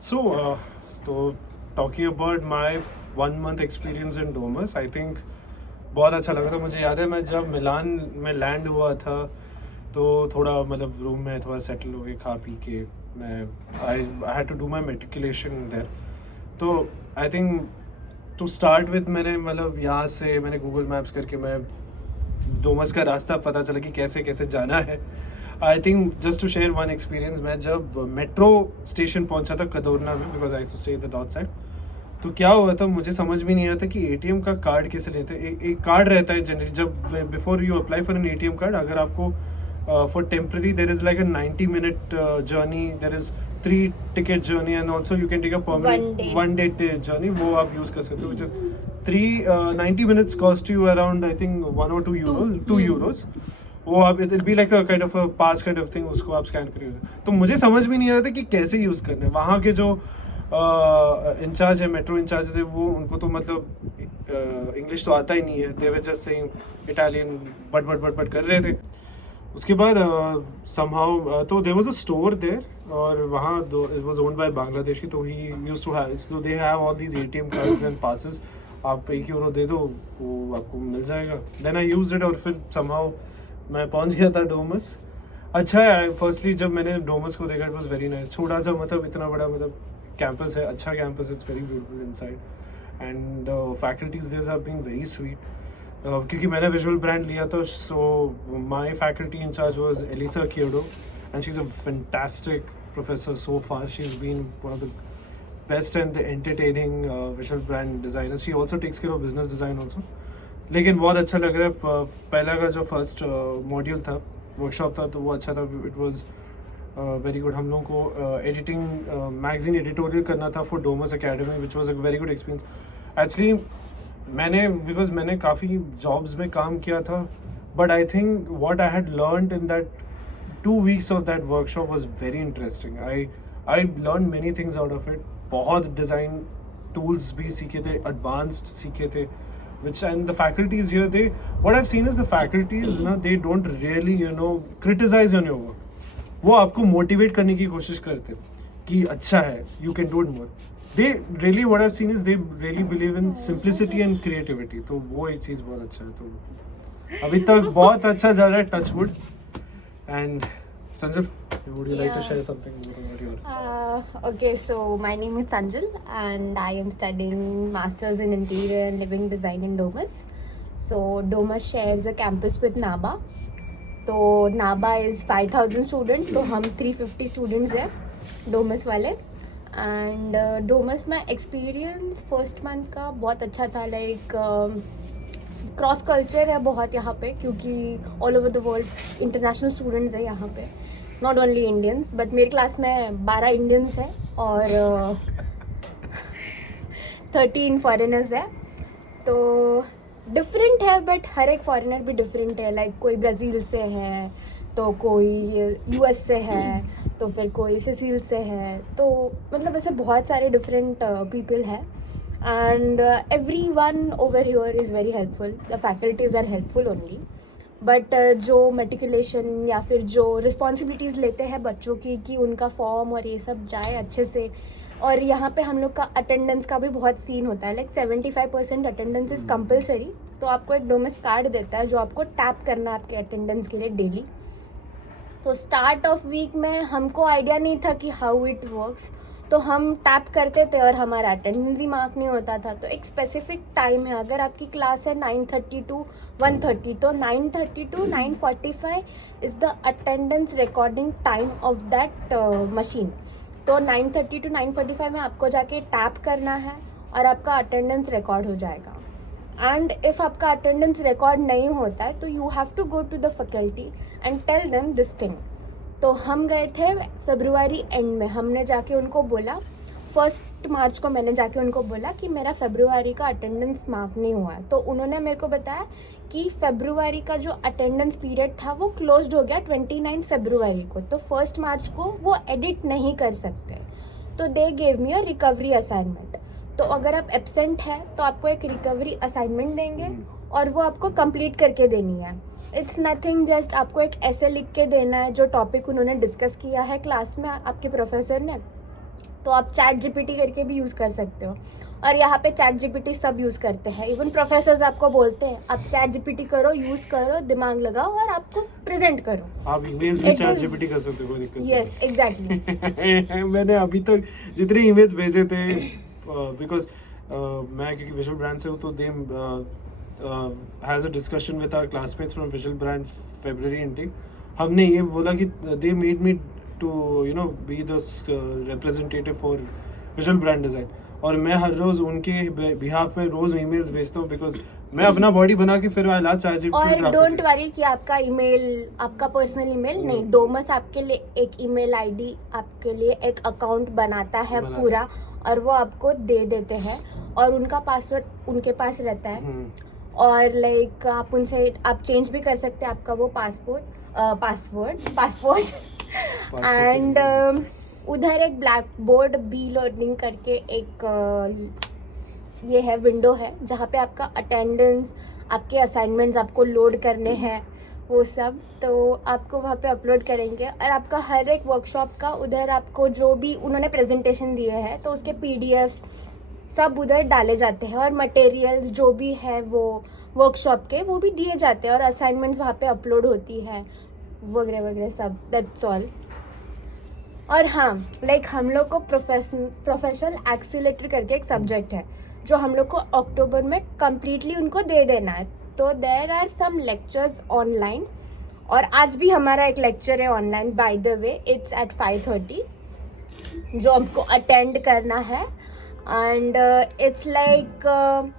So, तो talking about my 1 month experience in Domus, I think बहुत अच्छा लगा था. मुझे याद है मैं जब मिलान में लैंड हुआ था तो थोड़ा मतलब रूम में थोड़ा सेटल हो गए खा पी के. मैं I had to do my matriculation there. तो I think to start with मैंने मतलब यहाँ से मैंने गूगल मैप्स करके मैं डोमस का रास्ता पता चला कि कैसे कैसे जाना है. I think just to share one experience, मैं जब मेट्रो स्टेशन पहुंचा था कदोरना में, because I to stay the north side. तो क्या हुआ था मुझे समझ भी नहीं आया था कि एटीएम का कार्ड कैसे लेते हैं. एक कार्ड रहता है जनरली जब before you apply for an ATM card. अगर आपको for temporary there is like a 90 minute journey, there is 3 ticket journey and also you can take a permanent 1 day journey. वो आप यूज कर सकते हो which is 90 minutes cost you around I think 1 or 2 euros. वो आप it be like a kind of a pass kind of thing, उसको आप scan करिए. तो मुझे समझ भी नहीं आ रहा था कि कैसे यूज़ करना है. वहाँ के जो इंचार्ज है, मेट्रो इंचार्ज है, वो उनको तो मतलब इंग्लिश तो आता ही नहीं है. They were just saying Italian but कर रहे थे. उसके बाद समहाउ तो there was a store there और वहाँ it was owned by Bangladeshi. तो he used to have, so they have all these ATM cards and passes. आप 1 euro दे दो वो आपको मिल जाएगा. देन आई यूज्ड इट और फिर समहाउ मैं पहुंच गया था डोमस. अच्छा है. फर्स्टली जब मैंने डोमस को देखा इट वाज वेरी नाइस. छोटा सा मतलब इतना बड़ा मतलब कैंपस है, अच्छा campus. It's very beautiful inside and the faculties there have been very sweet. क्योंकि मैंने विजुअल ब्रांड लिया था, so my faculty in charge was Elisa Kiyodo and she is a fantastic professor so far. She is been one of the best and the entertaining visual brand designer. She also takes care of business design also. लेकिन बहुत अच्छा लग रहा है. पहला का जो first module था, वर्कशॉप था, तो वो अच्छा था. It was very good. हम लोगों को एडिटिंग मैगजीन एडिटोरियल करना था for Domus academy which was a very good experience. Actually मैंने काफ़ी जॉब्स में काम किया था, but I think what I had learned in that 2 weeks of that workshop was very interesting. I learn many things out of it. बहुत design tools भी सीखे थे, एडवांस्ड सीखे थे. Which and the faculties here, they what I've seen is the faculties ना they don't really criticize on your work. वो आपको motivate करने की कोशिश करते कि अच्छा है, you can do it more. They really what I've seen is they really believe in simplicity and creativity. तो वो एक चीज़ बहुत अच्छा है. तो अभी तक बहुत अच्छा जा रहा है, touch wood. And Sanjil, would you like to share something more about your? Okay, so my name is Sanjil and I am studying Masters in Interior and Living Design in Domus. So Domus shares a campus with NABA. तो NABA is 5,000 students, तो हम 350 students हैं Domus वाले. And Domus में experience first month का बहुत अच्छा था. Like क्रॉस कल्चर है बहुत यहाँ पे, क्योंकि all over the world international students हैं यहाँ पे, नॉट ओनली इंडियंस. बट मेरे क्लास में 12 इंडियंस हैं और 13 फॉरेनर्स हैं. तो डिफरेंट है, बट हर एक फॉरेनर भी डिफरेंट है. लाइक कोई ब्राज़ील से है, तो कोई यूएस से है, तो फिर कोई सिसिल से है. तो मतलब ऐसे बहुत सारे डिफरेंट पीपल हैं. And everyone over here is very helpful. The faculties are helpful only. But जो मेट्रिकुलेशन या फिर जो रिस्पॉन्सिबिलिटीज़ लेते हैं बच्चों की कि उनका फॉर्म और ये सब जाए अच्छे से. और यहाँ पे हम लोग का अटेंडेंस का भी बहुत सीन होता है. Like 75% attendance is compulsory. तो आपको एक डोमस कार्ड देता है जो आपको टैप करना है आपके अटेंडेंस के लिए डेली. तो स्टार्ट ऑफ वीक में हमको आइडिया नहीं था कि हाउ इट वर्क्स. तो हम टैप करते थे और हमारा अटेंडेंस ही मार्क नहीं होता था. तो एक स्पेसिफिक टाइम है. अगर आपकी क्लास है 9:30 to 1:30, तो 9:30 to 9:45 is the attendance recording time of that machine. तो 9:30 to 9:45 में आपको जाके टैप करना है और आपका अटेंडेंस रिकॉर्ड हो जाएगा. एंड इफ़ आपका अटेंडेंस रिकॉर्ड नहीं होता है तो you have to go to the faculty and tell them this thing. तो हम गए थे फरवरी एंड में. हमने जाके उनको बोला, 1 मार्च को मैंने जाके उनको बोला कि मेरा फरवरी का अटेंडेंस मार्क नहीं हुआ है. तो उन्होंने मेरे को बताया कि फरवरी का जो अटेंडेंस पीरियड था वो क्लोज्ड हो गया 29 फरवरी को. तो 1 मार्च को वो एडिट नहीं कर सकते. तो they gave me a recovery assignment. तो अगर आप एब्सेंट है तो आपको एक रिकवरी असाइनमेंट देंगे और वो आपको कंप्लीट करके देनी है. इट्स नथिंग, जस्ट आपको एक ऐसे लिख के देना है जो टॉपिक उन्होंने डिस्कस किया है क्लास में आपके प्रोफेसर ने. तो आप चैट जीपीटी करके भी यूज़ कर सकते हो। और यहाँ पे चैट जीपीटी सब यूज़ करते हैं, इवन प्रोफेसर्स आपको बोलते हैं आप चैट जीपीटी करो, यूज़ करो, दिमाग लगाओ और आपको प्रेजेंट करो। आप ईमेल्स भी It चैट is- जीपीटी कर सकते हो, कोई दिक्कत नहीं। Yes exactly. मैंने अभी तक जितने ईमेल्स भेजे थे, बिकॉज मैं क्योंकि विजुअल ब्रांड से हूँ, तो they has a discussion with our classmates from visual brand February intake. हमने ये बोला कि they made me to you know be the representative for visual brand design, और मैं हर रोज़ उनके बिहाफ में रोज़ ईमेल्स भेजता हूँ, बिकॉज मैं अपना बॉडी बना के फिर आई लास्ट चार्ज और डोंट वरी कि आपका ईमेल आपका पर्सनल ईमेल नहीं, डोमस आपके लिए एक ईमेल आईडी, आपके लिए एक अकाउंट बनाता है पूरा, और वो आपको दे देते हैं, और उनका पासवर्ड उनके पास रहता है, और लाइक आप उनसे आप चेंज भी कर सकते हैं आपका वो पासपोर्ट एंड उधर एक ब्लैक बोर्ड बी लर्निंग करके एक ये है विंडो है जहाँ पे आपका अटेंडेंस, आपके असाइनमेंट्स आपको लोड करने हैं वो सब, तो आपको वहाँ पे अपलोड करेंगे, और आपका हर एक वर्कशॉप का उधर आपको जो भी उन्होंने प्रेजेंटेशन दिए हैं तो उसके पीडीएफ्स सब उधर डाले जाते हैं, और मटेरियल्स जो भी है वो वर्कशॉप के वो भी दिए जाते हैं, और असाइनमेंट्स वहाँ पे अपलोड होती है वगैरह वगैरह सब, दैट्स ऑल। और हाँ लाइक हम लोग को प्रोफेशनल एक्सीलेटर करके एक सब्जेक्ट है जो हम लोग को अक्टूबर में कम्प्लीटली उनको दे देना है, तो there are some lectures online, और आज भी हमारा एक लेक्चर है online, by the way it's at 5:30 जो हमको अटेंड करना है, and it's like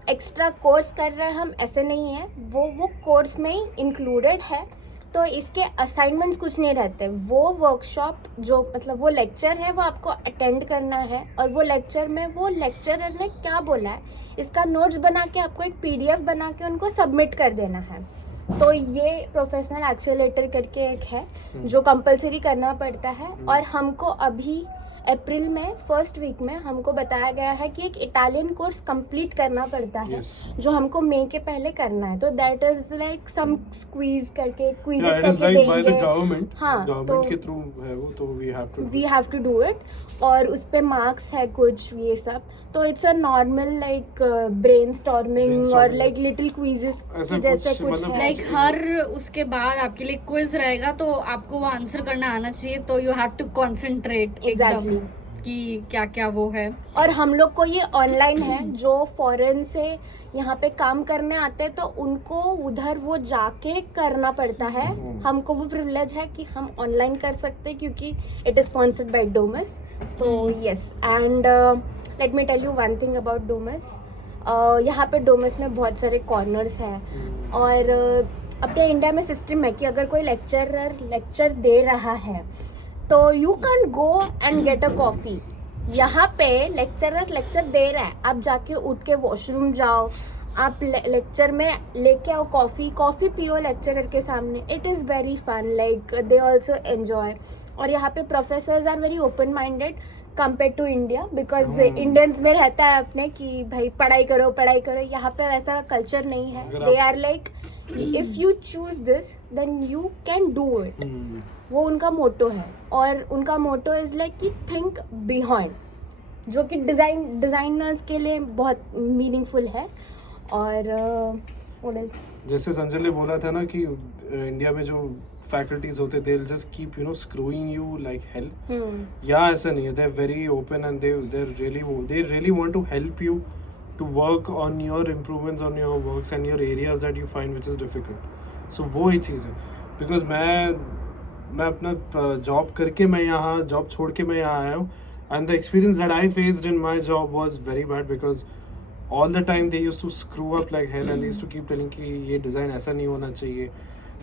extra course कर रहे हैं हम, ऐसे नहीं है, वो कोर्स में ही इंक्लूडेड है, तो इसके असाइनमेंट्स कुछ नहीं रहते, वो वर्कशॉप जो मतलब वो लेक्चर है वो आपको अटेंड करना है, और वो लेक्चर में वो लेक्चरर ने क्या बोला है इसका नोट्स बना के आपको एक पीडीएफ बना के उनको सबमिट कर देना है। तो ये प्रोफेशनल एक्सेलेरेटर करके एक है जो कंपलसरी करना पड़ता है, और हमको अभी अप्रैल में फर्स्ट वीक में हमको बताया गया है कि एक इटालियन कोर्स कंप्लीट करना पड़ता है, जो हमको मई के पहले करना है, तो that is like some quiz करके क्विजेस करके देंगे। हाँ, तो के थ्रू है वो, तो we have to do it, और उस पे मार्क्स है कुछ ये सब, तो it's a normal like brainstorming और लाइक लिटिल क्विजेस जैसे कुछ है, लाइक हर उसके बाद आपके लिए क्विज रहेगा, तो आपको वो आंसर करना आना चाहिए, तो you have to concentrate exactly कि क्या क्या वो है। और हम लोग को ये ऑनलाइन है, जो फॉरेन से यहाँ पे काम करने आते हैं तो उनको उधर वो जाके करना पड़ता है, हमको वो प्रिविलेज है कि हम ऑनलाइन कर सकते हैं क्योंकि it is sponsored by Domus, तो yes. And let me tell you one thing about Domus, यहाँ पे डोमस में बहुत सारे कॉर्नर्स हैं, और अपने इंडिया में सिस्टम है कि अगर कोई लेक्चरर लेक्चर दे रहा है तो you can go and get a coffee. यहाँ पे लेक्चरर लेक्चर दे रहा है, आप जाके उठ के वॉशरूम जाओ, आप लेक्चर में लेके आओ कॉफ़ी पियो लेक्चरर के सामने, it is very fun, like they also enjoy. और यहाँ पे professors are very open minded compare to India, because Indians में रहता है अपने कि भाई पढ़ाई करो, यहाँ पे वैसा कल्चर नहीं है, they are like if you choose this then you can do it, वो उनका मोटो है। और उनका मोटो इज़ लाइक कि थिंक बिहाइंड, जो कि डिज़ाइनर्स के लिए बहुत मीनिंगफुल है। और जैसे संजय ने बोला था ना कि इंडिया में जो फैकल्टीज होते they will just keep you know screwing you like hell, या ऐसा नहीं है, they are very open and they really want to help you to work on your improvements on your works and your areas that you find which is difficult. So वो ही चीज़ है, because मैं अपना job करके मैं यहाँ job छोड़ के मैं यहाँ आया हूँ, and the experience that I faced in my job was very bad, because all the time they used to screw up like hell and they used to keep telling कि ये design ऐसा नहीं होना चाहिए,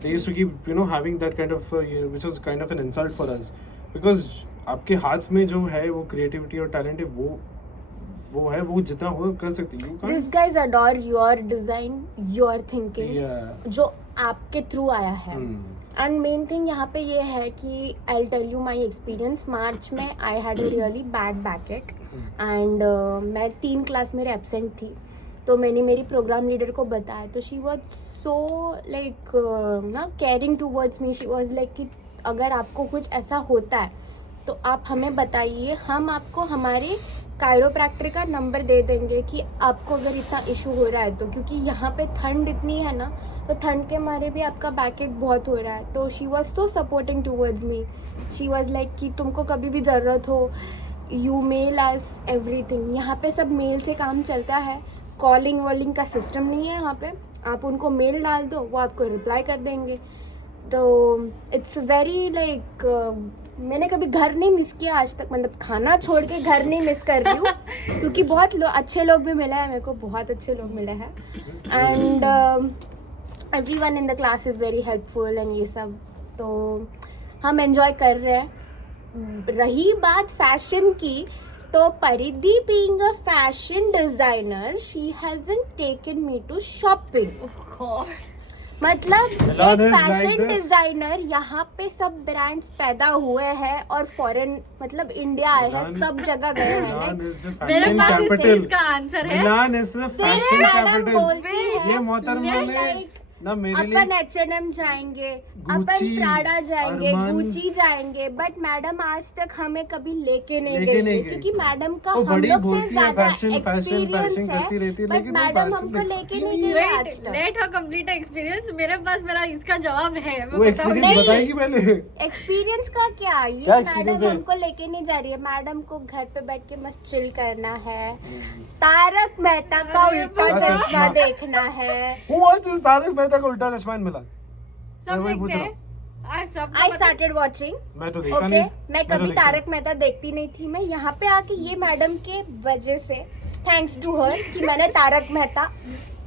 they used to keep having that kind of which was kind of an insult for us, because आपके हाथ में जो है वो creativity और talent है, वो है, वो जितना हो कर सकते हैं। These guys adore your design, your thinking, जो आपके थ्रू आया है। एंड मेन थिंग यहाँ पे ये है कि I tell you my experience, March में I had a really bad backache, and मैं 3 क्लास मेरे एब्सेंट थी, तो मैंने मेरी प्रोग्राम लीडर को बताया, तो शी वॉज सो लाइक ना caring towards me, she was like कि अगर आपको कुछ ऐसा होता है तो आप हमें बताइए, हम आपको हमारे कायरोप्रैक्टर का नंबर दे देंगे कि आपको अगर इतना इशू हो रहा है तो, क्योंकि यहाँ पे ठंड इतनी है ना, तो ठंड के मारे भी आपका बैक एक बहुत हो रहा है. तो she was so supporting towards me. She was like कि तुमको कभी भी ज़रूरत हो, यू मेल अस एवरीथिंग. यहाँ पे सब मेल से काम चलता है, कॉलिंग वॉलिंग का सिस्टम नहीं है यहाँ पे. आप उनको मेल डाल दो, वो आपको रिप्लाई कर देंगे. तो इट्स वेरी लाइक, मैंने कभी घर नहीं मिस किया आज तक, मतलब खाना छोड़ के घर नहीं मिस कर रही हूँ. क्योंकि बहुत अच्छे लोग भी मिले हैं मेरे को, बहुत अच्छे लोग मिले हैं. And everyone in the class is very helpful and ये सब. तो हम एंजॉय कर रहे हैं. रही बात फैशन की, तो परिधि being a fashion designer, she hasn't taken me to shopping. मतलब Milan एक is like fashion this. Designer यहाँ पे सब ब्रांड्स पैदा हुए हैं और फॉरेन मतलब इंडिया आए हैं, Milan- सब जगह गए हैं. Milan is the मेरे fashion पास इस capital. चीज का आंसर है. Milan is the fashion madam capital. बोलती है ये मोहतरमा ने like, ना मेरे अपन लिए H&M जाएंगे, अपन Gucci, प्राडा जाएंगे, Armani, गुची जाएंगे, बट मैडम आज तक हमें कभी लेके नहीं लेके गई नहीं है, गई. क्योंकि मैडम का वो हम बड़ी लोग से बोलती है ज्यादा fashion, fashion, एक्सपीरियंस fashion करती रहती है, बट लेकिन वो मैडम fashion हमको लेके दिखाती नहीं नहीं गई है. आज वेट, तक. Let her complete experience. मेरे पास मेरा इसका जवाब है. मैं वो बताऊं? एक्सपीरियंस नहीं. बताएगी पहले. एक्सपीरियंस का क्या, ये क्या experience मैडम है? हमको लेके नहीं जा रही है. मैडम को घर पे बैठ के मस्त चिल करना है, तारक मेहता का अरे उल्टा बाबा. चश्मा देखना है. Who watches तारक मेहता का उल्टा चश्मा मिला? मैं सब वही पूछ देखते रहा हैं. हूँ. आज सब आई स्टार्टेड वॉचिंग. मैं तो देखा ओके, नहीं. मैं तो कभी देखा तारक मेहता देखती नहीं थी. मैं यहाँ पे आके ये मैडम के वजह से, थैंक्स टू हर, कि मैंने तारक मेहता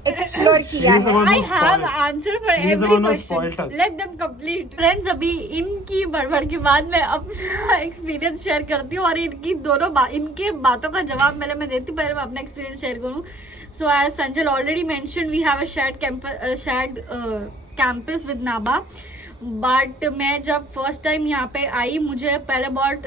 एक्सप्लोर किया She is the है. one I who have spoiled. answer for She is the every one who question. spoiled us. Let them complete. Friends, अभी इनकी बड़बड़ के बाद मैं अपना एक्सपीरियंस शेयर करती हूँ और इनकी इनके बातों का जवाब मैं देती हूँ. पहले मैं अपना एक्सपीरियंस शेयर करूँ. So as Sanjal already mentioned, we have a shared campus with NABA. But मैं जब फर्स्ट टाइम यहाँ पे आई, मुझे पहले बहुत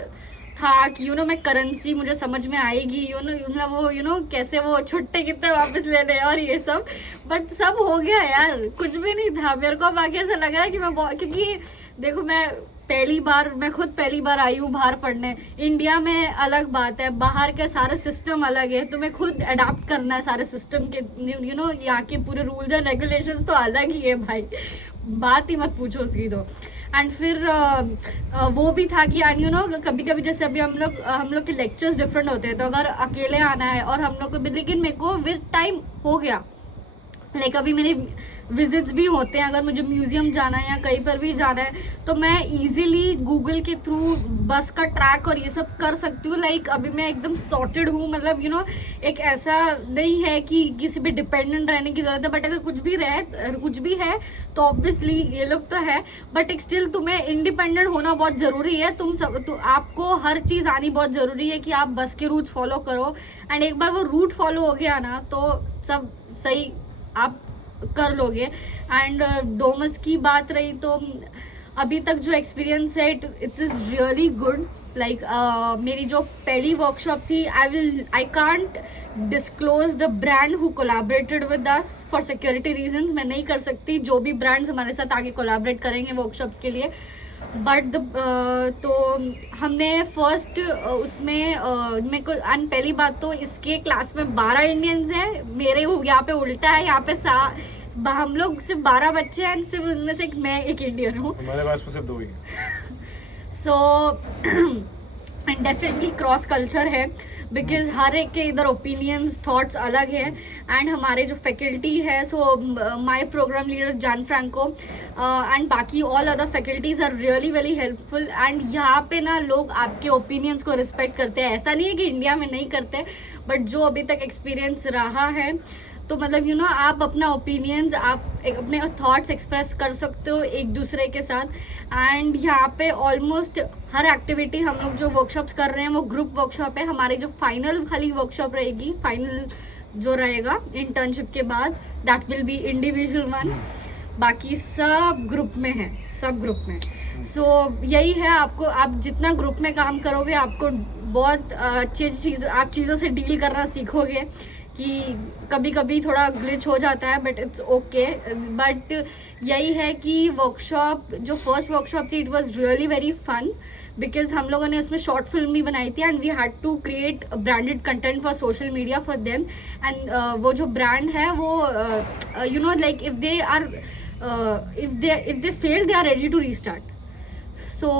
था कि मैं करेंसी मुझे समझ में आएगी, वो कैसे वो छुट्टे कितने वापस ले ले और ये सब. बट सब हो गया यार, कुछ भी नहीं था. मेरे को बाकी ऐसा लग रहा है कि क्योंकि देखो मैं खुद पहली बार आई हूँ बाहर पढ़ने. इंडिया में अलग बात है, बाहर के सारे सिस्टम अलग है, तुम्हें खुद अडाप्ट करना है सारे सिस्टम के. यहाँ के पूरे रूल्स एंड रेगुलेशंस तो अलग ही है भाई, बात ही मत पूछो उसकी. तो एंड फिर वो भी था कि कभी कभी जैसे अभी हम लोग के लेक्चर्स डिफरेंट होते हैं, तो अगर अकेले आना है और हम लोग को भी, लेकिन मेरे को विद टाइम हो गया. लाइक अभी मेरे विजिट्स भी होते हैं, अगर मुझे म्यूजियम जाना है या कहीं पर भी जाना है तो मैं इजीली गूगल के थ्रू बस का ट्रैक और ये सब कर सकती हूँ. लाइक अभी मैं एकदम सॉर्टेड हूँ, मतलब एक ऐसा नहीं है कि किसी पे डिपेंडेंट रहने की ज़रूरत है. बट अगर कुछ भी है तो ऑब्वियसली ये लोग तो है, बट एक स्टिल तुम्हें इंडिपेंडेंट होना बहुत ज़रूरी है. आपको हर चीज़ आनी बहुत ज़रूरी है कि आप बस के रूट्स फॉलो करो. एंड एक बार वो रूट फॉलो हो गया ना तो सब सही आप कर लोगे. एंड डोमस की बात रही तो अभी तक जो एक्सपीरियंस है it is really good. Like मेरी जो पहली वर्कशॉप थी, I can't disclose the brand who collaborated with us for security reasons. मैं नहीं कर सकती जो भी ब्रांड्स हमारे साथ आगे कोलैबोरेट करेंगे वर्कशॉप्स के लिए. बट तो हमने फर्स्ट उसमें मेरे को पहली बात तो इसके क्लास में 12 इंडियंस हैं. मेरे यहाँ पे उल्टा है, यहाँ पे हम लोग सिर्फ 12 बच्चे हैं, सिर्फ उसमें से मैं एक इंडियन हूँ. हमारे पास में सिर्फ 2 ही. सो डेफिनेटली क्रॉस कल्चर है, बिकॉज हर एक के इधर ओपिनियंस थॉट्स अलग हैं. एंड हमारे जो फैकल्टी है, so my programme leader John Franco and बाकी all other faculties are really very helpful. And यहाँ पे ना लोग आपके ओपिनियंस को रिस्पेक्ट करते हैं. ऐसा नहीं है कि इंडिया में नहीं करते, बट जो अभी तक एक्सपीरियंस रहा है तो मतलब आप अपना ओपिनियंस, आप अपने थॉट्स एक्सप्रेस कर सकते हो एक दूसरे के साथ. एंड यहाँ पे ऑलमोस्ट हर एक्टिविटी हम लोग जो वर्कशॉप्स कर रहे हैं वो ग्रुप वर्कशॉप है. हमारी जो फाइनल खाली वर्कशॉप रहेगी, फाइनल जो रहेगा इंटर्नशिप के बाद, that will be individual one. बाकी सब ग्रुप में है, सब ग्रुप में. सो यही है, आप जितना ग्रुप में काम करोगे आपको बहुत अच्छी चीज़ों से डील करना सीखोगे कि कभी कभी थोड़ा ग्लिच हो जाता है, बट इट्स ओके। बट यही है कि वर्कशॉप, जो फर्स्ट वर्कशॉप थी, it was really very fun because हम लोगों ने उसमें शॉर्ट फिल्म भी बनाई थी and we had to create branded content for social media for them. And वो जो ब्रांड है वो you know like if they fail they are ready to restart. So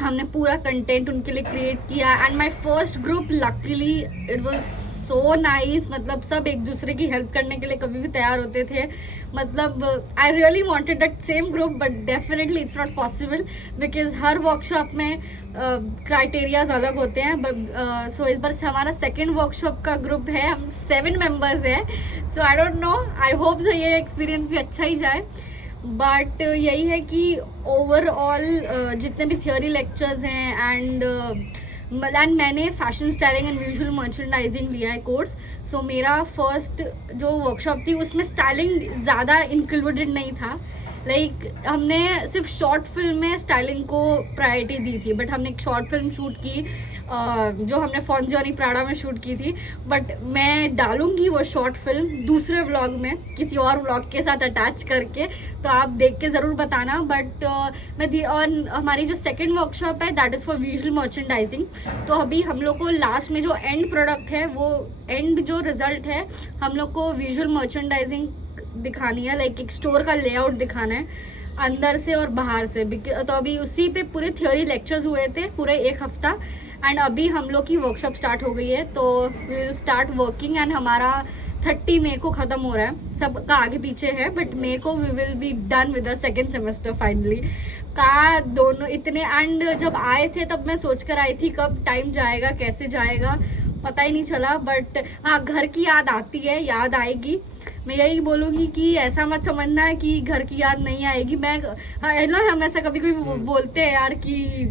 हमने पूरा कंटेंट उनके लिए क्रिएट किया and my first group luckily it was so nice. मतलब सब एक दूसरे की हेल्प करने के लिए कभी भी तैयार होते थे। मतलब I really wanted that same group but definitely it's not possible because her workshop में क्राइटेरियाज अलग होते हैं। बट सो इस बार हमारा सेकेंड वर्कशॉप का ग्रुप है, हम 7 मेंबर्स हैं। So I don't know, I hope so ये एक्सपीरियंस भी अच्छा ही जाए। बट यही है कि ओवरऑल जितने भी थियोरी लेक्चर्स हैं एंड मैंने fashion styling and visual merchandising लिया है कोर्स। सो मेरा फर्स्ट जो वर्कशॉप थी उसमें स्टाइलिंग ज़्यादा इंक्लूडेड नहीं था। लाइक हमने सिर्फ शॉर्ट फिल्म में स्टाइलिंग को प्रायोरिटी दी थी। बट हमने एक शॉर्ट फिल्म शूट की जो हमने फॉन्जियोनी प्राडा में शूट की थी। बट मैं डालूंगी वो शॉर्ट फिल्म दूसरे व्लॉग में, किसी और व्लॉग के साथ अटैच करके, तो आप देख के ज़रूर बताना। बट और हमारी जो सेकेंड वर्कशॉप है that is for visual merchandising. तो अभी हम लोग को लास्ट में जो एंड प्रोडक्ट है, वो एंड जो रिजल्ट है, हम लोग को विजुअल मर्चेंडाइजिंग दिखानी है। लाइक एक स्टोर का लेआउट दिखाना है अंदर से और बाहर से। तो अभी उसी पे पूरे थ्योरी लेक्चर्स हुए थे पूरे 1 हफ्ता एंड अभी हम लोग की वर्कशॉप स्टार्ट हो गई है। तो we will start working and हमारा 30 मई को ख़त्म हो रहा है। सबका आगे पीछे है बट मई को we will be done with the second semester finally. का दोनों इतने एंड जब आए थे तब मैं सोच कर आई थी कब टाइम जाएगा, कैसे जाएगा, पता ही नहीं चला। बट हाँ, घर की याद आती है, याद आएगी। मैं यही बोलूँगी कि ऐसा मत समझना कि घर की याद नहीं आएगी। मैं हम ऐसा कभी कभी बोलते हैं यार कि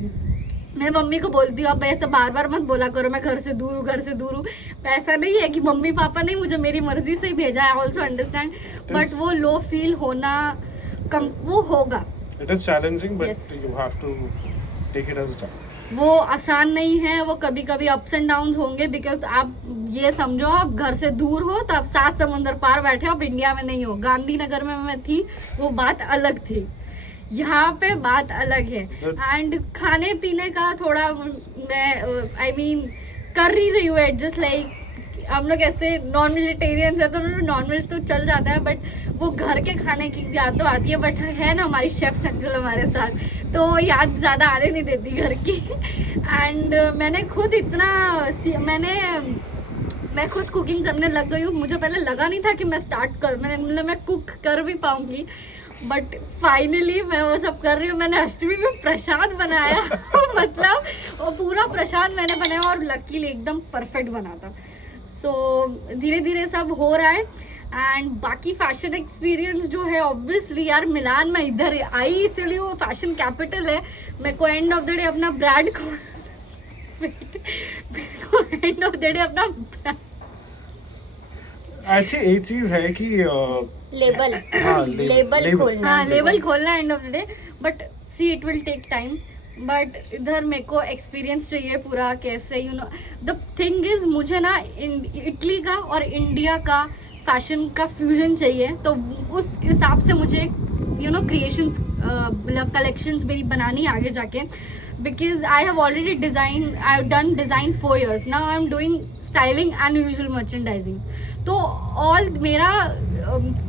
मैं मम्मी को बोलती हूँ अब ऐसा बार बार मत बोला करो मैं घर से दूर हूँ, घर से दूर हूँ। ऐसा नहीं है कि मम्मी पापा ने मुझे मेरी मर्जी से ही भेजा है, ऑल्सो अंडरस्टैंड। बट वो लो फील होना कम वो होगा। It is challenging but Yes. you have to take it as a challenge. वो आसान नहीं है, वो कभी कभी अप्स एंड डाउन्स होंगे बिकॉज आप ये समझो आप घर से दूर हो तो आप 7 समंदर पार बैठे हो, आप इंडिया में नहीं हो। गांधीनगर में मैं थी, वो बात अलग थी, यहाँ पे बात अलग है। एंड खाने पीने का थोड़ा मैं आई मीन कर ही रही हूँ एडजस्ट। लाइक हम लोग ऐसे नॉन वेजिटेरियंस है तो नॉन वेज तो चल जाता है बट वो घर के खाने की याद तो आती है। बट है ना हमारी शेफ संजल हमारे साथ, तो याद ज़्यादा आने नहीं देती घर की। एंड मैंने खुद मैं खुद कुकिंग करने लग गई हूँ। मुझे पहले लगा नहीं था कि मैं मैं कुक कर भी पाऊँगी बट फाइनली मैं वो सब कर रही हूँ। मैंने अष्टमी में प्रसाद बनाया मतलब वो पूरा प्रसाद मैंने बनाया और लकीली एकदम परफेक्ट बना था। सो धीरे धीरे सब हो रहा है। एंड बाकी फैशन एक्सपीरियंस जो है ऑब्वियसली यार मिलान में इधर आई इसलिए वो फैशन कैपिटल है। मेरे को एंड ऑफ द डे अपना brand and of the day अपना अच्छी एक चीज है कि लेबल हाँ, लेबल खोलना। हाँ लेवल खोलना end of the day. But see it will take time. But इधर मेरे को एक्सपीरियंस चाहिए पूरा कैसे you know the thing is मुझे ना इटली का और इंडिया का फैशन का फ्यूजन चाहिए। तो उस हिसाब से मुझे यू नो क्रिएशंस कलेक्शंस मेरी बनानी आगे जाके because I have already I have done design 4 years now I am doing styling and visual merchandising. तो ऑल मेरा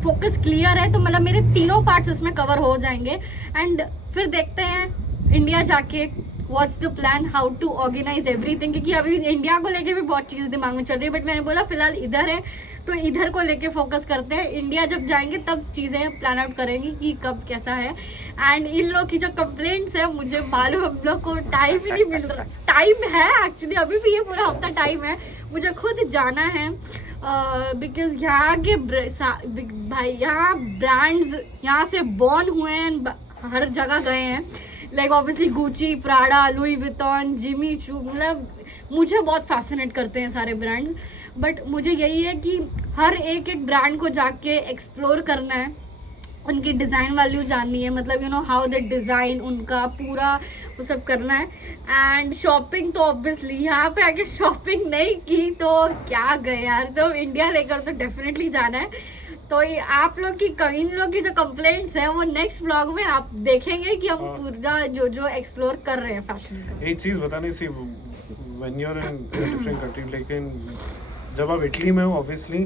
फोकस क्लियर है, तो मतलब मेरे तीनों पार्ट्स इसमें कवर हो जाएंगे। एंड फिर देखते हैं इंडिया जाके what's the plan how to organise everything, क्योंकि अभी इंडिया को लेके भी बहुत चीज़ दिमाग में चल रही है। बट मैंने बोला फिलहाल इधर है तो इधर को लेके फोकस करते हैं। इंडिया जब जाएंगे तब चीज़ें प्लान आउट करेंगी कि कब कैसा है। एंड इन लोग की जो कंप्लेंट्स है मुझे मालूम हम लोग को टाइम ही नहीं मिल रहा। टाइम है एक्चुअली, अभी भी ये पूरा हफ्ता टाइम है, मुझे खुद जाना है बिकॉज यहाँ के भाई यहाँ ब्रांड्स यहाँ से बॉर्न हुए हैं, हर जगह गए हैं। Like obviously Gucci, Prada, Louis Vuitton, Jimmy Choo, मतलब मुझे बहुत फैसिनेट करते हैं सारे ब्रांड्स। बट मुझे यही है कि हर एक ब्रांड को जाके एक्सप्लोर करना है उनकी डिज़ाइन वैल्यू जाननी है, मतलब you know how the design उनका पूरा वो सब करना है। एंड शॉपिंग तो ऑब्वियसली यहाँ पे आके शॉपिंग नहीं की तो क्या गए यार, तो इंडिया लेकर तो डेफिनेटली जाना है। तो ये आप लोग की इन लोग की जो कंप्लेंट्स हैं वो नेक्स्ट व्लॉग में आप देखेंगे कि हम पूरा जो जो एक्सप्लोर कर रहे हैं फैशन का। एक चीज़ बताने सी, when you are in different country, लेकिन जब आप इटली में हो ऑब्वियसली,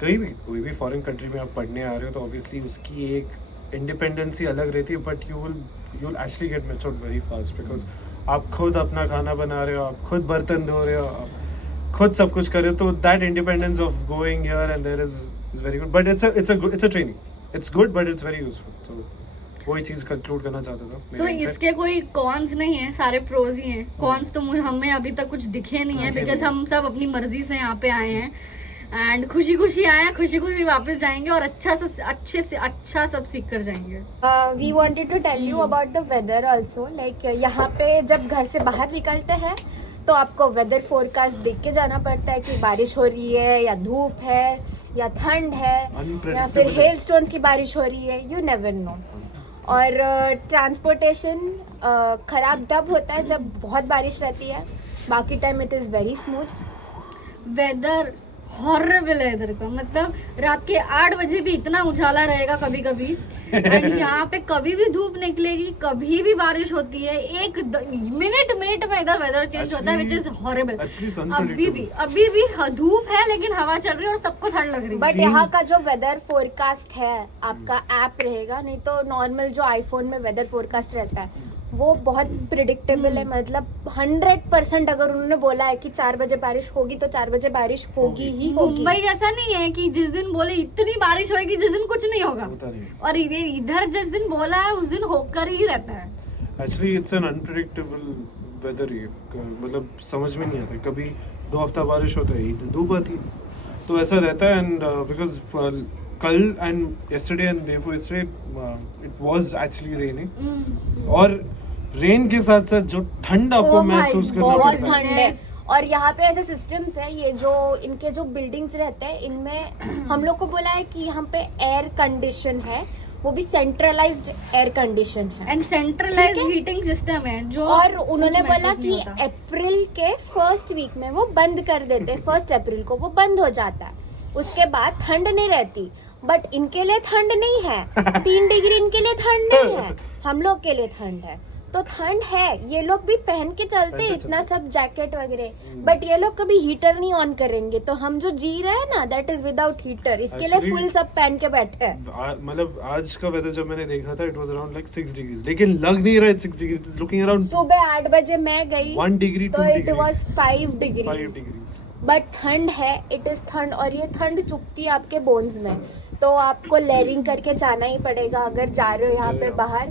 कोई भी फॉरेन कंट्री में आप पढ़ने आ रहे हो तो ऑब्वियसली उसकी एक इंडिपेंडेंसी अलग रहती है, but you will actually get matured very fast, because आप खुद अपना खाना बना रहे हो, आप खुद बर्तन धो रहे हो, आप खुद सब कुछ कर रहे हो, तो that independence of going here and there is very good, but it's a training, it's good but it's very useful. तो वही चीज़ कंक्लूड करना चाहता था। So, इसके कोई कॉन्स नहीं है, सारे प्रोज ही हैं। कॉन्स तो हमें अभी तक कुछ दिखे नहीं है, बिकॉज हम सब अपनी मर्जी से यहाँ पे आए हैं एंड खुशी खुशी आए हैं, खुशी खुशी वापस जाएंगे और अच्छे से अच्छा सब सीख कर जाएंगे। We wanted to tell you about the weather also, like यहाँ पे जब घर से बाहर निकलते हैं तो आपको वेदर फोरकास्ट देख के जाना पड़ता है कि बारिश हो रही है या धूप है या ठंड है या फिर हेल स्टोन्स की बारिश हो रही है, यू नेवर नो। और ट्रांसपोर्टेशन ख़राब तब होता है जब बहुत बारिश रहती है, बाकी time it is very smooth. Weather horrible है इधर का, मतलब रात के 8 बजे भी इतना उजाला रहेगा कभी कभी, एंड यहाँ पे कभी भी धूप निकलेगी, कभी भी बारिश होती है, मिनट में इधर वेदर चेंज होता है, विच इज हॉरेबल। अभी भी धूप है लेकिन हवा चल रही है और सबको ठंड लग रही है। बट यहाँ का जो वेदर फोरकास्ट है आपका ऐप रहेगा, नहीं तो नॉर्मल जो आईफोन में वेदर फोरकास्ट रहता है वो बहुत प्रिडिक्टेबल है, मतलब 100% अगर उन्होंने बोला है कि 4 बजे बारिश होगी तो 4 बजे बारिश होगी ही होगी। मुंबई जैसा नहीं है कि जिस दिन बोले इतनी बारिश होगी जिस दिन कुछ नहीं होगा, और इधर जिस दिन बोला है उस दिन होकर ही रहता है। Actually it's an unpredictable weather, मतलब समझ में नहीं आता, कभी 2 हफ्ता बारिश होता है, धूप आती है, तो ऐसा रहता है। एंड बिकॉज कल and yesterday and day before yesterday it was actually raining, और रेन के साथ साथ जो ठंड आपको महसूस करना बहुत पड़ता ठंड है। और यहाँ पे ऐसे सिस्टम्स है, ये जो इनके जो बिल्डिंग्स रहते हैं इनमें हम लोग को बोला है कि यहाँ पे एयर कंडीशन है, वो भी सेंट्रलाइज्ड एयर कंडीशन है एंड सेंट्रलाइज्ड हीटिंग सिस्टम है जो, और उन्होंने बोला कि अप्रैल के फर्स्ट वीक में वो बंद कर देते हैं, 1 अप्रैल को वो बंद हो जाता है, उसके बाद ठंड नहीं रहती। बट इनके लिए ठंड नहीं है, 3 डिग्री इनके लिए ठंड नहीं है, हम लोग के लिए ठंड है। तो ठंड है, ये लोग भी पहन के चलते हैं इतना सब जैकेट वगैरह, बट ये लोग कभी हीटर नहीं ऑन करेंगे, तो हम जो जी रहे हैं ना दैट इज विदाउट हीटर, इसके लिए फुल सब पहन के बैठे हैं। मतलब आज का वेदर जब मैंने देखा था it was around like 6 degrees, लेकिन लग नहीं रहा है 6 degree, it is looking around सुबह 8 बजे मैं गई 1 डिग्री तो इट वाज 5 डिग्री, बट ठंड है, इट इज ठंड, और ये ठंड चुभती है आपके बोन्स में, तो आपको लेयरिंग करके जाना ही पड़ेगा अगर जा रहे हो यहाँ पे बाहर।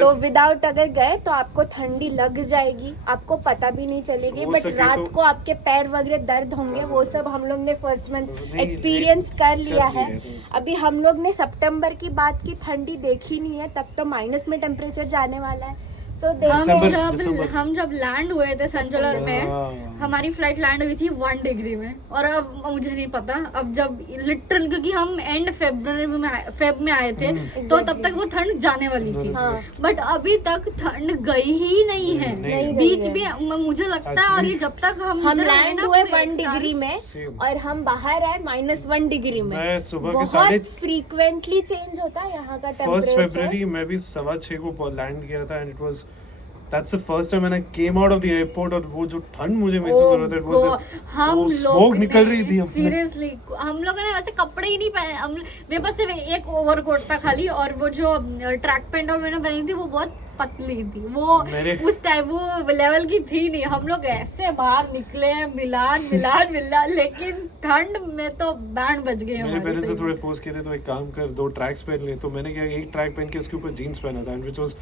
तो विदाउट अगर गए तो आपको ठंडी लग जाएगी, आपको पता भी नहीं चलेगी, बट रात को आपके पैर वगैरह दर्द होंगे, वो सब हम लोग ने फर्स्ट मंथ एक्सपीरियंस कर लिया है। अभी हम लोग ने सितंबर की बात की ठंडी देखी नहीं है, तब तो माइनस में टेम्परेचर जाने वाला है। हम जब लैंड हुए थे संजलर में, हमारी फ्लाइट लैंड हुई थी 1 डिग्री में, और अब मुझे नहीं पता, अब जब लिटरल क्योंकि हम एंड फेब में आए थे तो तब तक वो ठंड जाने वाली थी, बट अभी तक ठंड गई ही नहीं है, बीच भी मुझे लगता है। और ये जब तक हम लैंड हुए 1 डिग्री में और हम बाहर आए -1 डिग्री में, बहुत फ्रीक्वेंटली चेंज होता है यहाँ का टेम्परेचर। 1 फरवरी मैं भी 6:15 को लैंड किया था, and it was That's the first time when I came out of the airport, और वो जो ठंड मुझे महसूस हो रहा था, it was हम स्मोक निकल रही थी। सीरियसली हम लोगों ने वैसे कपड़े ही नहीं पहने, मेरे पास सिर्फ एक ओवरकोट था खाली, और वो जो ट्रैक पैंट और मैंने पहनी थी वो बहुत पतली थी, वो उस टाइम वो लेवल की थी नहीं। हम लोग ऐसे बाहर निकले मिलान, लेकिन ठंड में तो बैंड बज गए। मेरे पेरेंट्स ने थोड़े फोर्स किए थे, तो एक काम कर 2 ट्रैक्स पहन ले, तो मैंने क्या एक ट्रैक पहन के उसके ऊपर जीन्स पहना था, and which was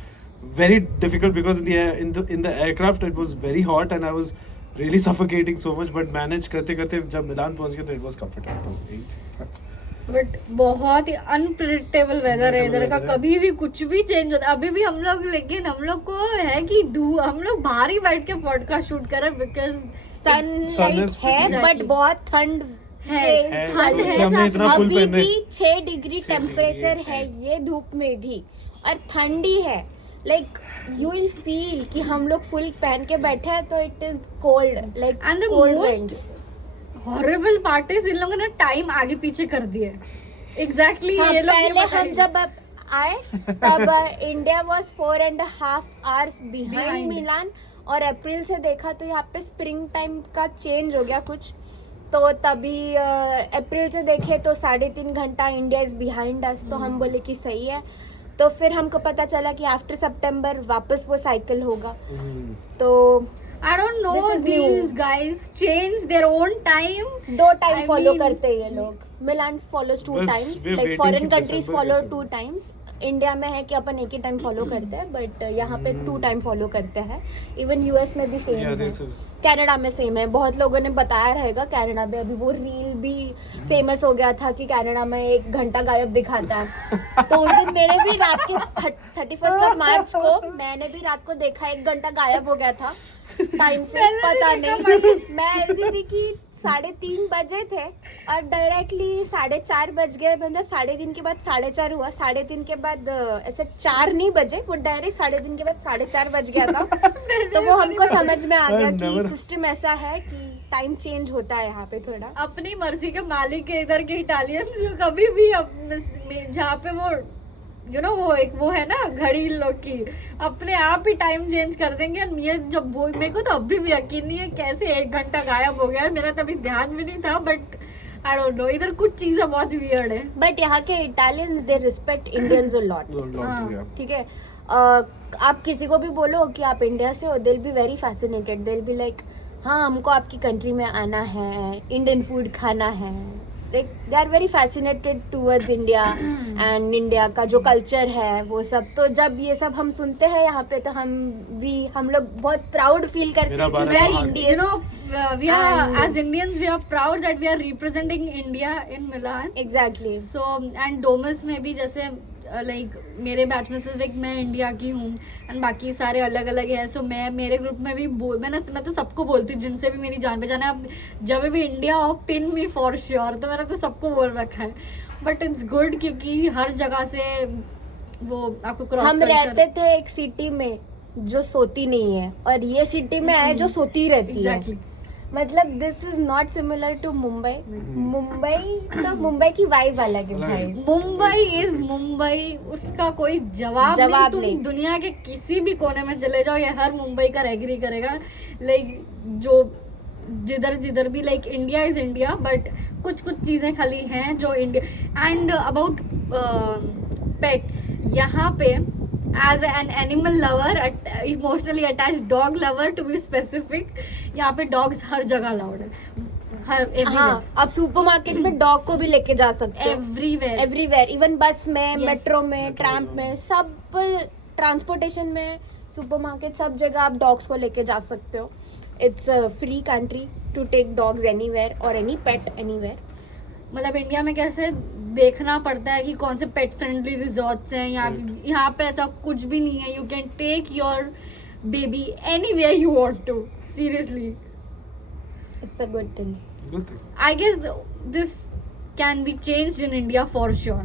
very difficult because in the aircraft it was very hot and I was really suffocating so much, but manage करते जब मिलान पहुंच गए तो it was comfortable। तो यही चीज था, बट बहुत ही अनप्रेडिक्टेबल वेदर है इधर का, कभी भी कुछ भी चेंज होता है। अभी भी हम लोग, लेकिन हम लोग को है कि हम लोग बाहर ही बैठ के पॉडकास्ट शूट करें बिकॉज सनलाइट है, बट बहुत ठंड है, है, ठंड तो इसलिए है, हमने इतना फुल अभी पहने। भी 6 डिग्री 6 टेम्परेचर डिग्री है ये धूप में भी, और ठंडी है। लाइक यू विल फील कि हम लोग फुल पहन के बैठे हैं तो it is cold, like And the cold most winds. Horrible part is in लोगों ने टाइम आगे पीछे कर दिया एग्जैक्टली हाँ, ये लोग ये पहले बता हम रही जब अब आए तब India was 4.5 hours behind Behind. मिलान, और अप्रैल से देखा तो यहाँ पे स्प्रिंग टाइम का चेंज हो गया कुछ, तो तभी अप्रैल से देखे तो 3.5 घंटा इंडिया इज बिहाइंड अस, तो हम बोले कि सही है। तो फिर हमको पता चला कि आफ्टर सितंबर वापस वो साइकिल होगा, तो I don't know This is new. these guys change their own time. 2 time I follow mean- करते हैं ये लोग। मिलान फॉलोज 2 बस times, we're like waiting foreign कि कंट्रीज December फॉलो कैसे 2 होगा। टाइम्स। इंडिया में है कि अपन एक ही टाइम फॉलो करते हैं, बट यहाँ पे 2 टाइम फॉलो करते हैं। इवन यूएस में भी सेम Yeah, है, this is- कनाडा में सेम है। बहुत लोगों ने बताया रहेगा कनाडा में अभी वो रील भी फेमस हो गया था कि कनाडा में 1 घंटा गायब दिखाता है। तो उस दिन मैंने भी रात के 31 मार्च को मैंने भी रात को देखा 1 घंटा गायब हो गया था टाइम से, मैंने भी पता देखा नहीं। मैं ऐसी थी कि 3:30 बजे थे और डायरेक्टली 4:30 बज गए, मतलब 3:30 के बाद 4:30 हुआ, 3:30 के बाद ऐसे 4 नहीं बजे, वो डायरेक्ट 3:30 के बाद 4:30 बज गया था। तो वो हमको समझ में आ गया I've कि never- सिस्टम ऐसा है कि टाइम चेंज होता है यहाँ पे थोड़ा। अपनी मर्जी के मालिक है इधर के इटालियंस जो कभी भी जहाँ पे वो वो एक वो है ना घड़ी लोग की, अपने आप ही टाइम चेंज कर देंगे। और ये जब वो मेरे को तो अभी भी यकीन नहीं है कैसे 1 घंटा गायब हो गया है, मेरा तभी ध्यान भी नहीं था, बट आई डोंट नो, इधर कुछ चीजें बहुत वियर्ड है। बट यहाँ के Italians they respect Indians a lot, हाँ। ठीक है। आप किसी को भी बोलो कि आप इंडिया से हो, they will be very fascinated, they will be like हाँ हमको आपकी कंट्री में आना है, इंडियन फूड खाना है। Like they are very fascinated towards India and India का जो कल्चर है वो सब। तो जब ये सब हम सुनते हैं यहाँ पे तो हम लोग बहुत प्राउड फील करते मेरा हैं कि भारत we are महान। Indians. We are And- as Indians we are proud that we are representing India in Milan. Exactly. So and Domus में भी जैसे लाइक मेरे बैच में सिर्फ एक मैं इंडिया की हूँ एंड बाकी सारे अलग अलग है। सो मैं मेरे ग्रुप में भी मैं तो सबको बोलती हूँ जिनसे भी मेरी जान पहचान है, अब जब भी इंडिया हो पिन मी फॉर श्योर, तो मैंने तो सबको बोल रखा है। बट इट्स गुड क्योंकि हर जगह से वो आपको क्रॉस हम रहते थे एक सिटी में जो सोती नहीं है, और ये सिटी में है जो सोती रहती एग्जैक्टली। है। मतलब this is not similar to Mumbai. Mumbai की वाइब अलग है भाई। मुंबई इज मुंबई, उसका कोई जवाब नहीं। तुम नहीं। दुनिया के किसी भी कोने में चले जाओ, ये हर मुंबई का एग्री करेगा। लाइक जो जिधर जिधर भी like India is India, but कुछ कुछ चीजें खाली हैं जो इंडिया। एंड अबाउट पेट्स, यहाँ पे as an animal lover, emotionally attach dog lover to be specific, यहाँ पे डॉग्स हर जगह अलाउड है, हर हाँ, आप सुपरमार्केट में डॉग को भी लेके जा सकते हो एवरीवेयर। एवरीवेयर, इवन बस में, Yes. मेट्रो में, Metros ट्रैम्प में। में, सब ट्रांसपोर्टेशन में, सुपरमार्केट, सब जगह आप डॉग्स को लेके जा सकते हो। It's a free country to take dogs anywhere और एनी पेट एनीवेयर। मतलब इंडिया में कैसे देखना पड़ता है कि कौन से पेट फ्रेंडली रिजॉर्ट्स हैं, यहाँ पे ऐसा कुछ भी नहीं है। You can take your baby anywhere you want to, seriously. It's a good thing. Good thing. I guess this can be changed in India for sure,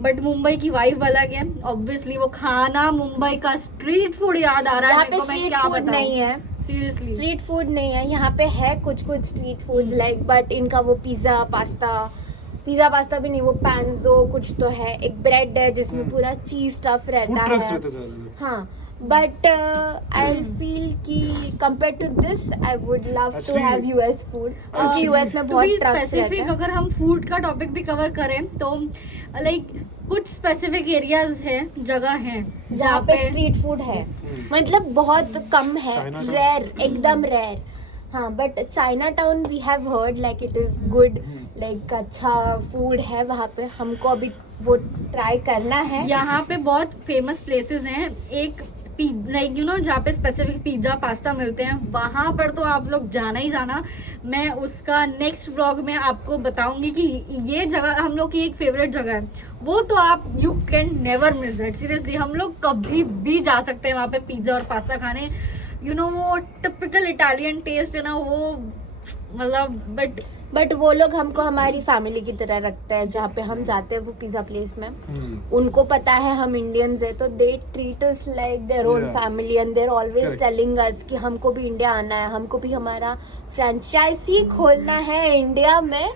but Mumbai की वाइब अलग है। ऑब्वियसली वो खाना, मुंबई का स्ट्रीट फूड याद आ रहा है यहाँ मेरे पे को, मैं स्ट्रीट क्या फूड बताऊं नहीं है, सीरियसली। स्ट्रीट फूड नहीं है यहाँ पे। है कुछ कुछ स्ट्रीट फूड लाइक, बट इनका वो पिज्जा पास्ता भी नहीं, वो पैंजो कुछ तो है, एक ब्रेड है जिसमें पूरा चीज स्टफ Food रहता trucks है। रहते ज़्यादा। हाँ, बट आई फील कि compare to this I would love to Actually- have US food, क्योंकि Actually- यूएस में To बहुत be ट्रक्स रहते specific, हैं। अगर हम फूड का टॉपिक भी कवर करें तो लाइक कुछ स्पेसिफिक एरियाज है, जगह है जहाँ पे स्ट्रीट फूड है, मतलब बहुत कम है, Chinatown. रेयर, एकदम रेयर। हाँ, but Chinatown we have heard like it is good, like अच्छा फूड है वहाँ पे। हमको अभी वो ट्राई करना है। यहाँ पे बहुत फेमस प्लेसेस हैं, एक लाइक जहाँ पे स्पेसिफिक पिज्जा पास्ता मिलते हैं, वहाँ पर तो आप लोग जाना ही जाना। मैं उसका नेक्स्ट ब्लॉग में आपको बताऊंगी कि ये जगह हम लोग की एक फेवरेट जगह है, वो तो आप you can never miss that. Seriously हम लोग कभी भी जा सकते हैं वहाँ पे पिज्जा और पास्ता खाने। वो टिपिकल इटालियन टेस्ट है ना वो, मतलब बट बट वो लोग हमको हमारी फैमिली की तरह रखते हैं, जहाँ पे हम जाते हैं वो पिज्जा प्लेस में, उनको पता है हम इंडियंस है, तो they treat us like their own Yeah. Family and they are always Correct. Telling us कि हमको भी इंडिया आना है, हमको भी हमारा फ्रेंचाइजी खोलना है इंडिया में,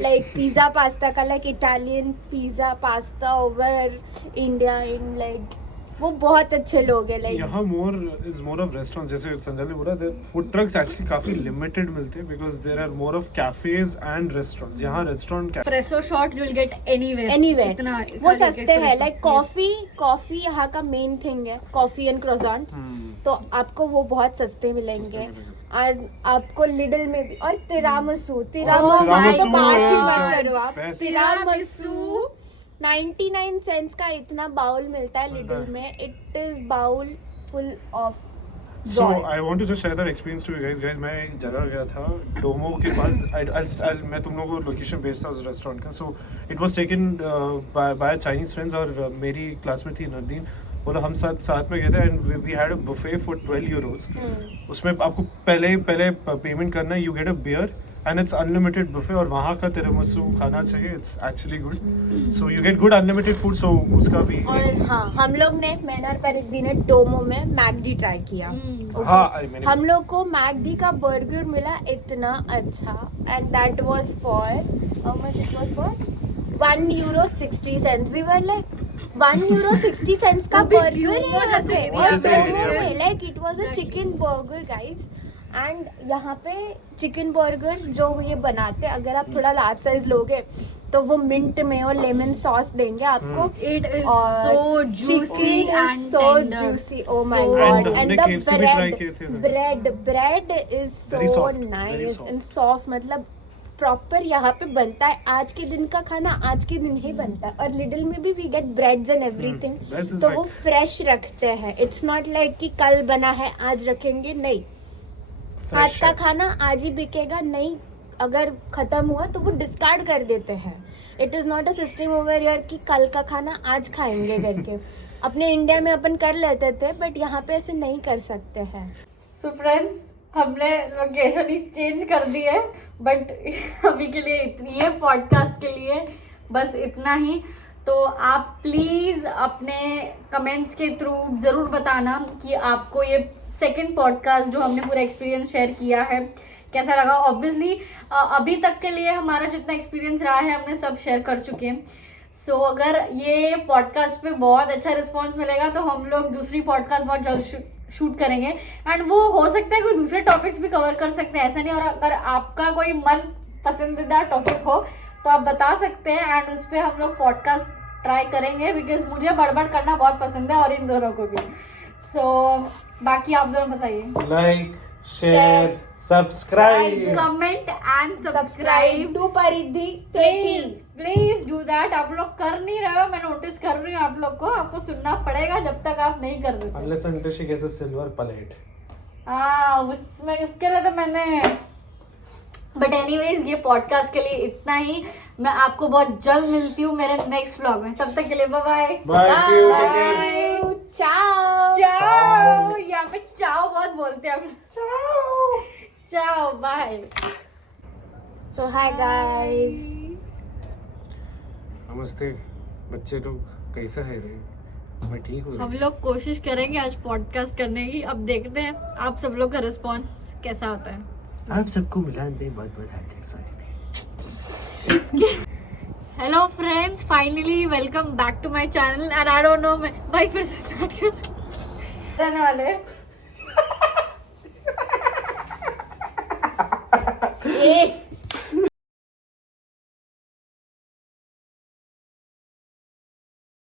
लाइक पिज्जा पास्ता का, like Italian pizza pasta over India in, like वो बहुत अच्छे लोग हैं लाइक। यहाँ मोर ऑफ रेस्टोरेंट, जैसे संजय ने बोला, फूड ट्रक्स एक्चुअली काफी लिमिटेड मिलते हैं because there are more of cafes and restaurants. यहाँ restaurant Espresso shot you'll get anywhere. Anywhere इतना वो खाली सस्ते espresso हैं, shot. लाइक कॉफी यहाँ का मेन थिंग है, कॉफी एंड क्रोसेंट्स, तो आपको वो बहुत सस्ते मिलेंगे। और आपको लिडल में भी, और तिरामिसू तिरामिसू तो बात ही is मत the करो आप, best. तिरामिसू 99 सेंट्स का इतना बाउल मिलता है लिडल में, it is bowl full of So I want to just share that experience to you guys. Guys, मैं एक जगह गया था डोमो के पास। मैं तुम लोगों को लोकेशन भेजता उस रेस्टोरेंट का। So it was taken by Chinese friends, और मेरी क्लासमेट थी नदीन, बोला हम साथ में गए थे, and we had a buffet for 12 euros। उसमें आपको पहले पेमेंट करना है, you get a beer and it's unlimited buffet, और वहाँ का तिरामिसू खाना चाहिए, it's actually good. So you get good unlimited food, so उसका भी। और हाँ, हम लोग ने, मैंने और परिधि ने डोमो में मैकडी ट्राई किया। Okay? हाँ, अरे मैंने हम लोग को मैकडी का बर्गर मिला इतना अच्छा, and that was for how much it was for €1.60। We were like €1.60 का अभी बर्गर डोमो है जैसे यहाँ पे। area और जैसे डोमो area में में। Like it was a chicken burger guys, and यहाँ पे चिकन बर्गर जो ये बनाते हैं, अगर आप थोड़ा लार्ज साइज लोगे तो वो मिंट में और लेमन सॉस देंगे आपको। It is और so juicy chicken is and so tender. juicy, oh my So god, And and हमने the KFC भी try किए थे। bread is Very so soft, very nice soft. and soft, मतलब proper यहाँ पे बनता है, आज के दिन का खाना आज के दिन ही बनता है। और लिटिल में भी we get breads and everything, breads is तो like- वो फ्रेश रखते हैं, इट्स नॉट लाइक कि कल बना है आज रखेंगे, नहीं, आज Fresh का है। खाना आज ही बिकेगा, नहीं अगर खत्म हुआ तो वो डिस्कार्ड कर देते हैं। It is not a system over here कि कल का खाना आज खाएंगे करके। अपने इंडिया में अपन कर लेते थे, बट यहाँ पे ऐसे नहीं कर सकते हैं। सो फ्रेंड्स, हमने लोकेशन ही चेंज कर दी है, बट अभी के लिए इतनी है, पॉडकास्ट के लिए बस इतना ही। तो आप प्लीज़ अपने कमेंट्स के थ्रू ज़रूर बताना कि आपको ये सेकंड पॉडकास्ट जो हमने पूरा एक्सपीरियंस शेयर किया है कैसा लगा। ऑब्वियसली अभी तक के लिए हमारा जितना एक्सपीरियंस रहा है हमने सब शेयर कर चुके हैं। सो अगर ये पॉडकास्ट पे बहुत अच्छा रिस्पॉन्स मिलेगा तो हम लोग दूसरी पॉडकास्ट बहुत जल्द शूट करेंगे, एंड वो हो सकता है कोई दूसरे टॉपिक्स भी कवर कर सकते हैं, ऐसा नहीं। और अगर आपका कोई मन पसंदीदा टॉपिक हो तो आप बता सकते हैं, एंड उस पर हम लोग पॉडकास्ट ट्राई करेंगे, बिकॉज मुझे बड़बड़ करना बहुत पसंद है और इन दोनों को भी। सो बाकी आप दोनों बताइए। Like, share, subscribe. Comment and subscribe subscribe to Paridhi please please do that. आप लोग कर नहीं रहे हो, मैं नोटिस कर रही हूँ आप लोग को, आपको सुनना पड़ेगा जब तक आप नहीं कर देते। Unless until she gets a silver plate. हाँ, उसमें उसके लिए तो मैंने, बट एनीवेज ये पॉडकास्ट के लिए इतना ही। मैं आपको बहुत जल्द मिलती हूँ मेरे नेक्स्ट व्लॉग में, तब तक के लिए bye bye. Bye, see you, take care. चाओ चाओ, यहाँ पे चाओ बहुत बोलते हैं हम। चाओ चाओ, बाय। सो हाय गाइस, नमस्ते बच्चे लोग, कैसा है रे? मैं ठीक हूँ। हम लोग कोशिश करेंगे आज पॉडकास्ट करने की, अब देखते हैं आप सब लोग का रिस्पॉन्स कैसा होता है। आप सबको मिलान दें, बहुत बहुत thanks for hello friends, finally welcome back to my channel, and I don't know मैं भाई फिर से स्टार्ट कर रहने वाले। ए